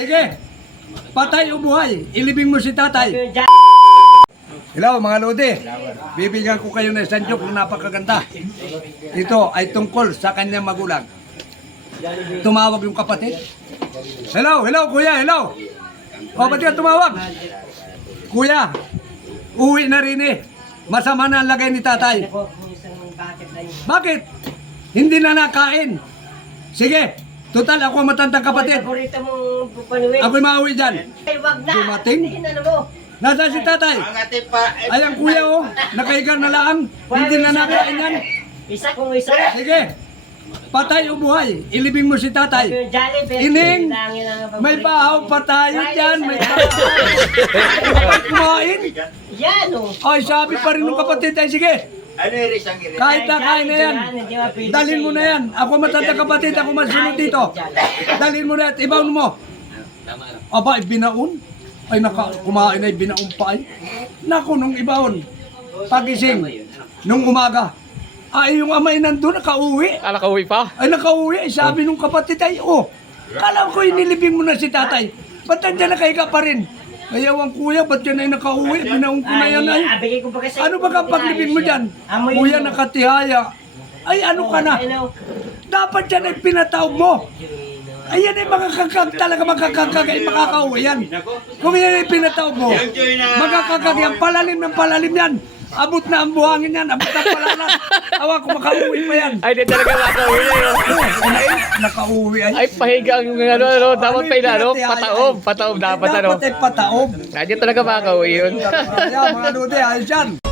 Sige, patay o buhay, ilibing mo si tatay. Hello mga lodi, bibigyan ko kayo ng isang joke na napakaganda. Ito ay tungkol sa kanyang magulang. Tumawag yung kapatid. Hello kuya, hello. O, ba't ka tumawag? Kuya, uwi na rin eh. Masama na ang lagay ni tatay. Bakit? Hindi na nakain. Sige, total ako ang matandang kapatid. Ako'y mauwi dyan. Dumating? Nasaan si tatay? Ayan kuya oh, nakahiga na lang. Hindi na nakain yan. Isa kung isa. Sige, patay o buhay, ilibing mo si tatay. Ining, may bahaw pa tayo dyan. May bahaw. Kumain? Yan o. Ay, sabi pa rin ng kapatid ay sige. Kahit na kain na yan, dalhin mo na yan. Ako matanda kapatid, ako masunod dito. Dalhin mo na yan, ibaon mo. Aba, binaon? Ay, kumain ay binaon pa ay. Naku, nung ibaon, pagising, nung umaga, ay yung amay nandun, nakauwi. Nakauwi pa? Ay, nakauwi. Ay, sabi nung kapatid ay, oh, kala ko inilibing mo na si tatay. Ba't nandiyan nakahiga pa rin? Ayawang kuya, ba't yan ay nakauwi? Binaon ko na yan ay. Ano ba ka paglibing mo dyan? Kuya, nakatihaya. Ay, ano ka na? Dapat yan ay pinatawag mo. Ay, yan ay makakagag talaga, makakagag ay makakauwi yan. Kung yan ay pinatawag mo, makakagag yan, palalim ng palalim yan. Abot na ang buhangin yan, abot na palalas. Awa ko makauwi pa yan. Ay, di talaga makauwi na yun. Ay, nakauwi ay. Ay, pahiga ang dapat pa yun, pataob dapat ano. Dapat ay pataob. Ay, di talaga makauwi yun. Kaya mga lodi, ayos yan.